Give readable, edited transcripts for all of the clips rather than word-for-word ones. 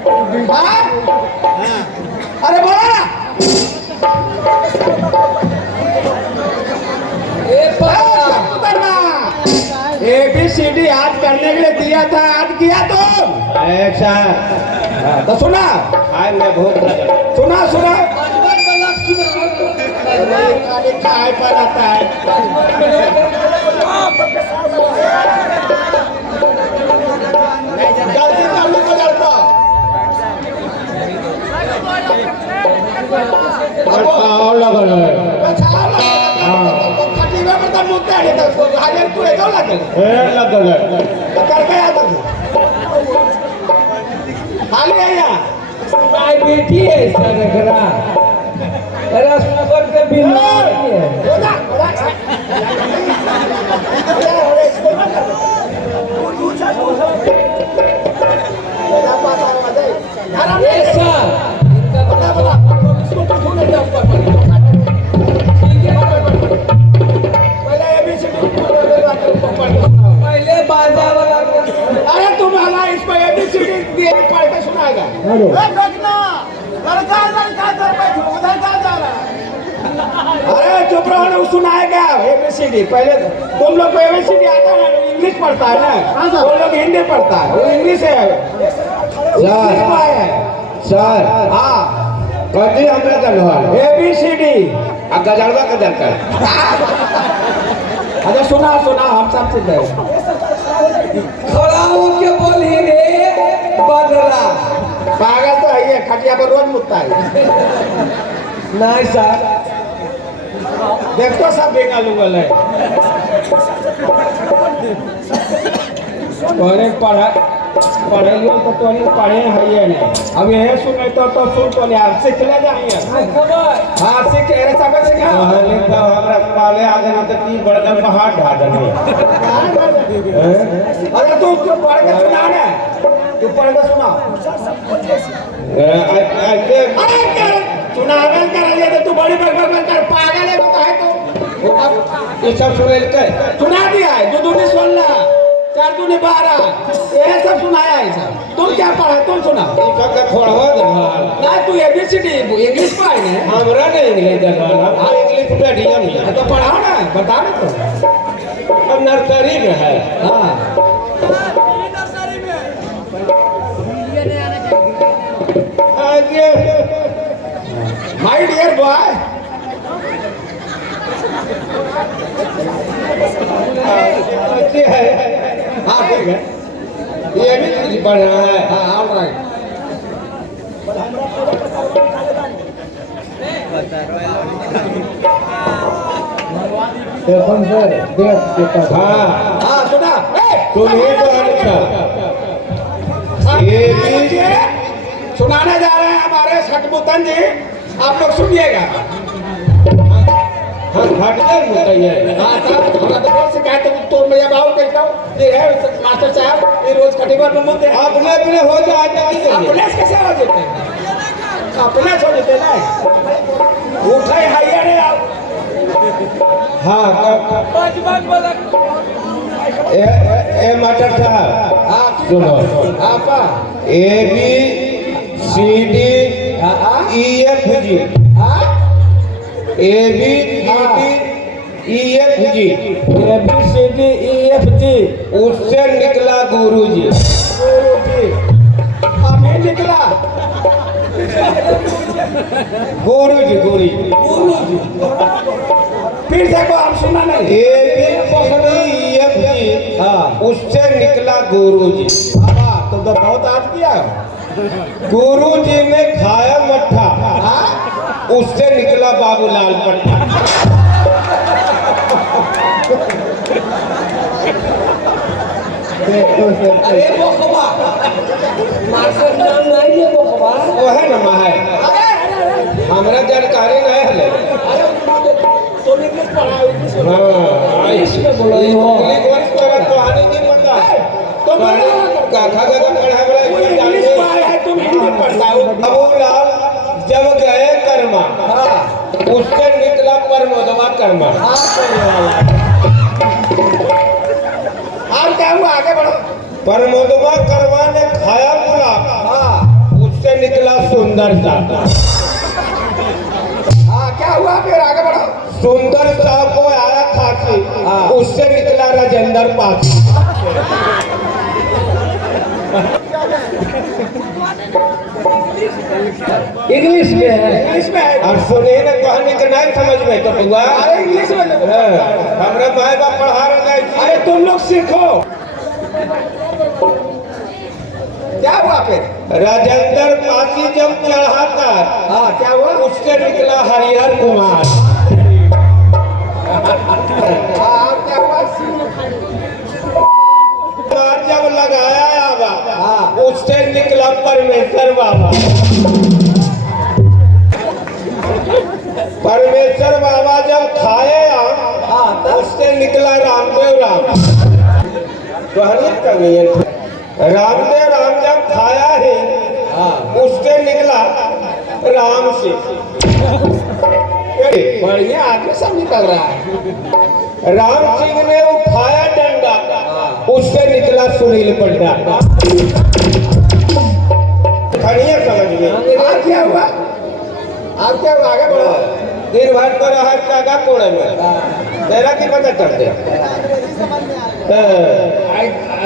हाँ? अरे बोला ना ABCD आज करने के लिए दिया था, आज किया तुम? ऐसा तो सुना आज मैं बहुत लगा सुना सुना खाए पर आता है। गलती करने को डरता और लगा खटीवा पर तब मुद्दा है तो हाजिर तू एक और लगे लगा तो कर गया तो हाल है यार भाई बेटी है सर रखरा रसमगर के बिना है होगा ऐसा इनका बता बता इसको तो सुन ले ऊपर पहले ABCD पहले बाजा वाला अरे तुम हला इसको ABCD दिए पढ़ के सुनाएगा लड़का लड़का कर बैठो उधर जा रहा अरे चुप रहो ना सुनाएगा ABCD पहले तुम लोग को ABCD आता है इंग्लिश पढ़ता है ना वो लोग हिंदी पढ़ता है वो इंग्लिश है सर हाँ कभी हमरा जनवाल ABCD गजरवा का दरकार अच्छा सुना सुना हम सब सुन रहे हैं खड़ा होके बोली रे बदला पागल तो है ये खटिया पर रोज मुतता है नहीं सर देखो सब बेंगल उंगल है तोरे पढ़े लो तो तोरे पढ़े है ये नहीं अब ये सुने तो सुन तो ले सीख ले जाइए हाँ सीख अरे सब सीखा पहले तो हमरा पाले आ गए तो की बड़का पहाड़ ढा देने अरे तू पढ़ के सुना ना तू पढ़ के सुना ऐसे सुनावल कर लिया तो तू बड़ी बड़बड़ कर पागल है तो है तू ये सब सुनेल के सुना दिया है 2 दूनी 16 4 दूनी 12 ये सब सुनाया है सब तुम क्या पढ़ा तुम सुना ये सब का थोड़ा हो जनवाल ना तू ABCD इंग्लिश पढ़ाई है हमरा नहीं इंग्लिश जनवाल हम इंग्लिश मीडियम में तो पढ़ाओ ना बता ना तो हम नर्सरी में है हाँ आगे माय डियर बॉय अच्छे है हाँ ठीक है ये भी कुछ पढ़ रहा है हाँ ऑलराइट देखन सर देख देता हाँ हाँ सुना सुनिए तो अच्छा ये भी सुनाने जा रहे हैं हमारे सटमुतन जी आप लोग सुनिएगा हाँ घटकर बताइए हाँ साहब हमारा तो बहुत शिकायत है तो मैं अब आऊँ कहता हूँ ये है मास्टर साहब ये रोज कटिंगर में मुद्दे अपने अपने हो जाते अपने से कैसे हो जाते हैं अपने से हो जाते हैं ना उठाई हाइया रे आप हाँ ए मास्टर साहब हाँ सुनो आपा ABCD EFG हाँ ABCD EFG ABCD EFG उससे निकला गुरुजी गुरुजी हमें निकला गुरुजी गुरुजी फिर देखो हम सुना नहीं ABCD EFG हाँ उससे निकला गुरुजी हाँ तुम तो बहुत आज किया गुरुजी ने खाया मट्ठा हाँ उससे निकला बाबूलाल पट्टा अरे बोखबा मास्टर नाम नहीं है बोखबा वो है ना है हमरा जानकारी नहीं है तो इंग्लिश पढ़ाओ इंग्लिश हाँ इसमें बोलो हो इंग्लिश पर कहानी की पता है तो गाथा गाथा पढ़ा बड़ा इंग्लिश पढ़ा है तुम हिंदी पढ़ता हो बाबूलाल जब गए कर्मा उससे निकला परमोदमा कर्मा और क्या हुआ आगे बढ़ो परमोदमा कर्मा ने खाया पुलाव सुंदर सा। हाँ क्या हुआ फिर आगे बढ़ो। सुंदर सा को आया खांसी, उससे निकला राजेंद्र पासी। इंग्लिश में है। इंग्लिश में है। और सुनिए ना कहानी के नहीं समझ में तो हुआ। अरे इंग्लिश में हमरा भाई बाप पढ़ा रहे हैं। अरे तुम लोग सीखो। क्या हुआ फिर। राजेंद्र पासी जब चढ़ा था, हाँ क्या हुआ। उससे निकला हरिहर कुमार। हाँ क्या हुआ। कुमार जब लगाया आवा, हाँ। उससे निकला परमेश्वर बाबा। परमेश्वर बाबा जब खाए आम, हाँ तब उससे निकला रामदेव राम। कहानी कमी है। रामदेव राम जब खाया है, उससे निकला राम सिंह। बढ़िया आदमी सब निकल रहा है। राम सिंह ने उठाया डंडा, उससे निकला सुनील पंडा। खड़िया समझ में। और क्या हुआ। और क्या हुआ आगे बढ़ो। दिन भर तो रहा जागा कोड़े में, तेरा की पता चलते।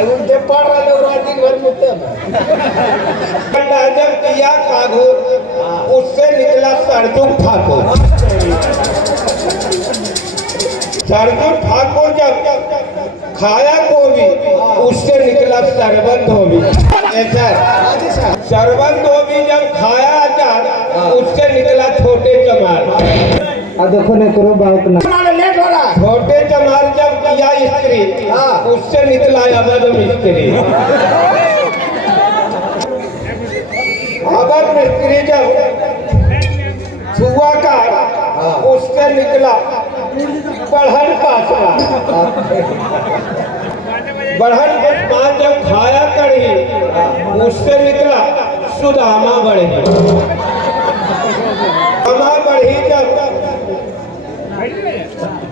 उनके पढ़ रहे लोग रात दिन भर मुझसे पंडा जब किया कागू, उससे निकला सरजुग ठाकुर। सरजुग ठाकुर जब खाया गोभी, उससे निकला सरबन धोबी। सरबन धोबी जब खाया अचार, उससे निकला छोटे चमार। देखो ने करो बात ना। तुम्हारा लेट हो रहा है। छोटे चमार जब किया स्त्री, उससे निकला अवध मिस्त्री। अवध मिस्त्री जब छुआ का, उससे निकला बढ़न पासवा। बढ़न के पास जब खाया कढ़ी, उससे निकला सुदामा बढ़ी। सुदामा बढ़ी जब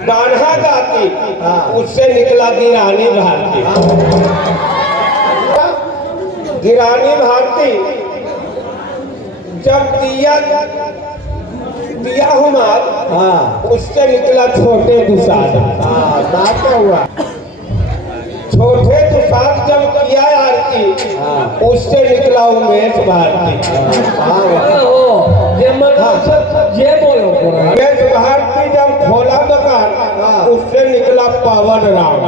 गाढ़ा गाती, उससे निकला गिरानी भारती। गिरानी भारती जब दिया हुमार, उससे निकला छोटे दुसाद। बात क्या हुआ। छोटे दुसाद जब किया आरती, उससे निकला उमेश भारती। ये बोलो उमेश भारती जब खोला दुकान, उससे निकला पवन राम।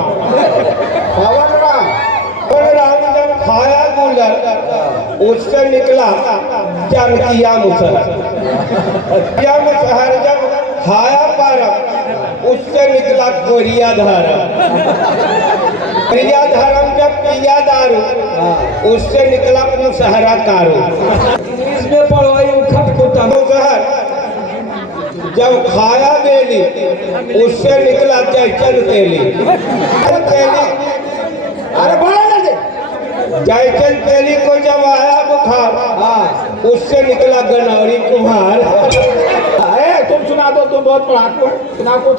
पवन राम। पवन राम जब खाया गुलर, उससे निकला जानकिया मुसहर। जानकिया मुसहर जब खाया पारम, उससे निकला कोरिया धर्म। कोरिया धर्म जब पिया दारू, उससे निकला मुसहरा कारू। इसमें पढ़वाई उखट को मुसहर जब खाया बेली, उससे निकला जयचंद तेली। अरे बोला ना दे। जयचंद तेली को जब आया बुखार, उससे निकला गनौरी कुम्हार। अरे तुम सुना दो, तुम बहुत पढ़ाकू हो। सुना कुछ।